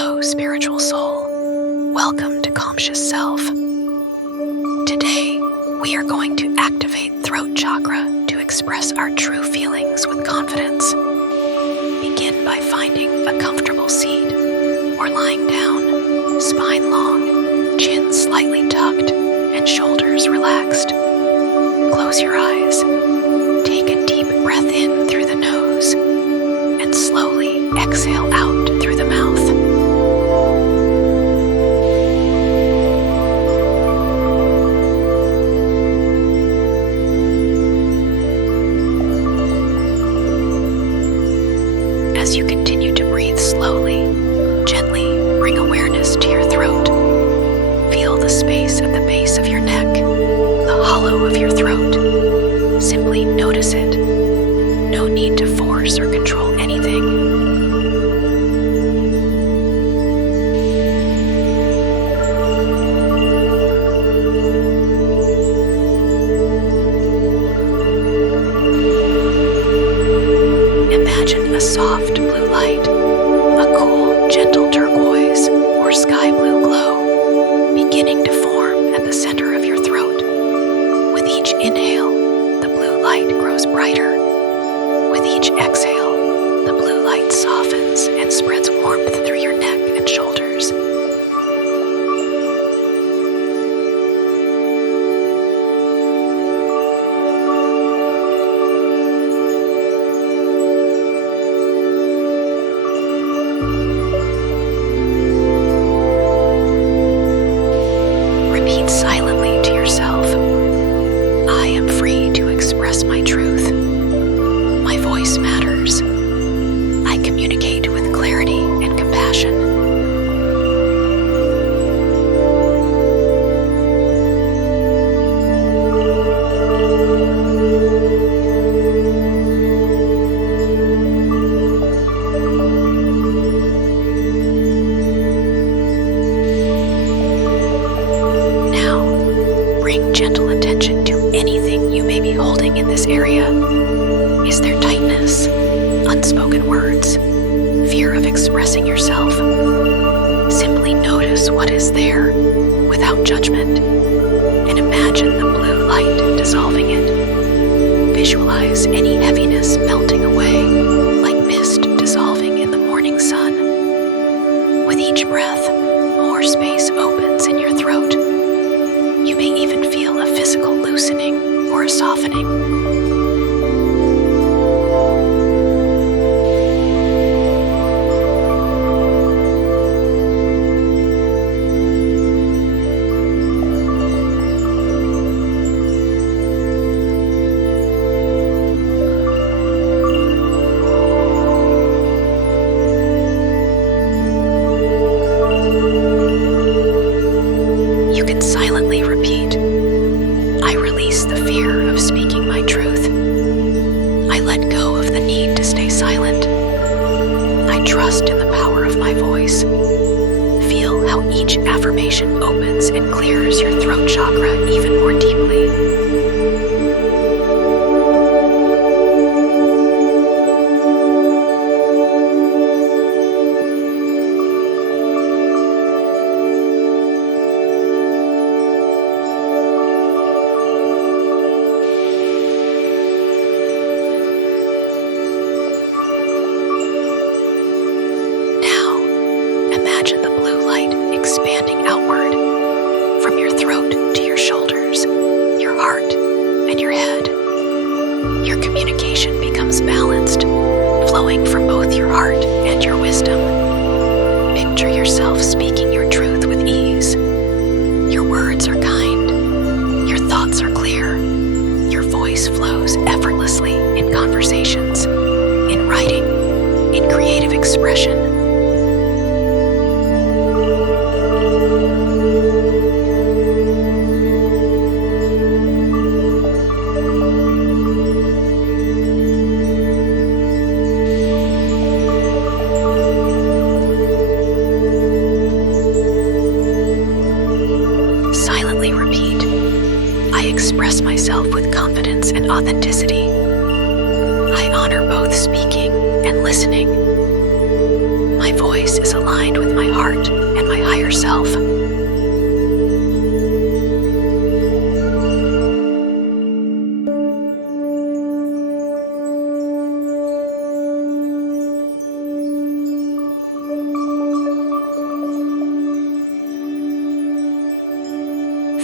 Hello, spiritual soul. Welcome to Calmscious Self. Today, we are going to activate throat chakra to express our true feelings with confidence. Begin by finding a comfortable seat or lying down, spine long, chin slightly tucked, and shoulders relaxed. Close your eyes. Take a deep breath in through the nose and slowly exhale out through the mouth. As you continue to breathe slowly, gently bring awareness to your throat. Feel the space at the base of your neck, the hollow of your throat. Simply notice it. No need to force or control anything. Imagine a soft blue light, a cool, gentle turquoise or sky blue glow beginning to form at the center of your throat. With each inhale, the blue light grows brighter. With each exhale, the blue light softens and spreads warmth through your neck and shoulders. Repeat silently to yourself, I am free to express my truth. My voice matters. I communicate with clarity and compassion. Now, bring gentle attention to anything you may be holding in this area. Is there tightness, unspoken words, fear of expressing yourself? Simply notice what is there without judgment and imagine the blue light dissolving it. Visualize any heaviness melting away like mist dissolving in the morning sun. With each breath, more space opens in your throat. You may even feel a physical loosening or a softening. You can silently repeat, I release the fear of speaking my truth. I let go of the need to stay silent. I trust in the power of my voice. Feel how each affirmation opens and clears your throat chakra even more deeply. Imagine the blue light expanding outward from your throat to your shoulders, your heart, and your head. Your communication becomes balanced, flowing from both your heart and your wisdom. Picture yourself speaking your truth with ease. Your words are kind. Your thoughts are clear. Your voice flows effortlessly in conversations, in writing, in creative expression. Silently repeat, I express myself with confidence and authenticity. I honor both speaking and listening. My voice is aligned with my heart. yourself.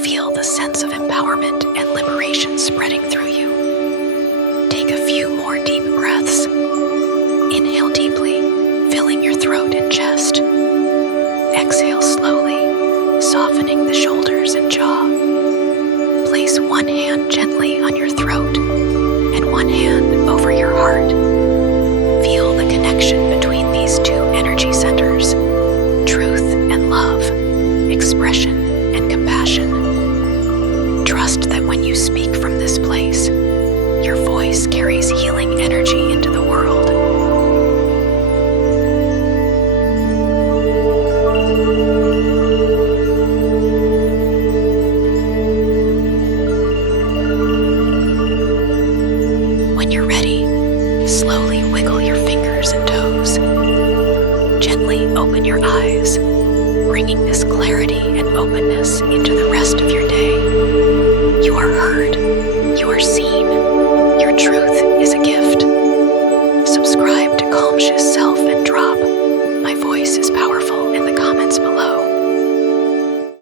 Feel the sense of empowerment and liberation spreading through you. Take a few more deep breaths. Inhale deeply, filling your throat and chest. Exhale slowly, softening the shoulders and jaw. Place one hand gently on your throat and one hand over your heart. Feel the connection between these two energy centers: truth and love, expression and compassion. Trust that when you speak from this place, your voice carries healing energy into the world. When you're ready, slowly wiggle your fingers and toes. Gently open your eyes, bringing this clarity and openness into the rest of your day. You are heard, you are seen, your truth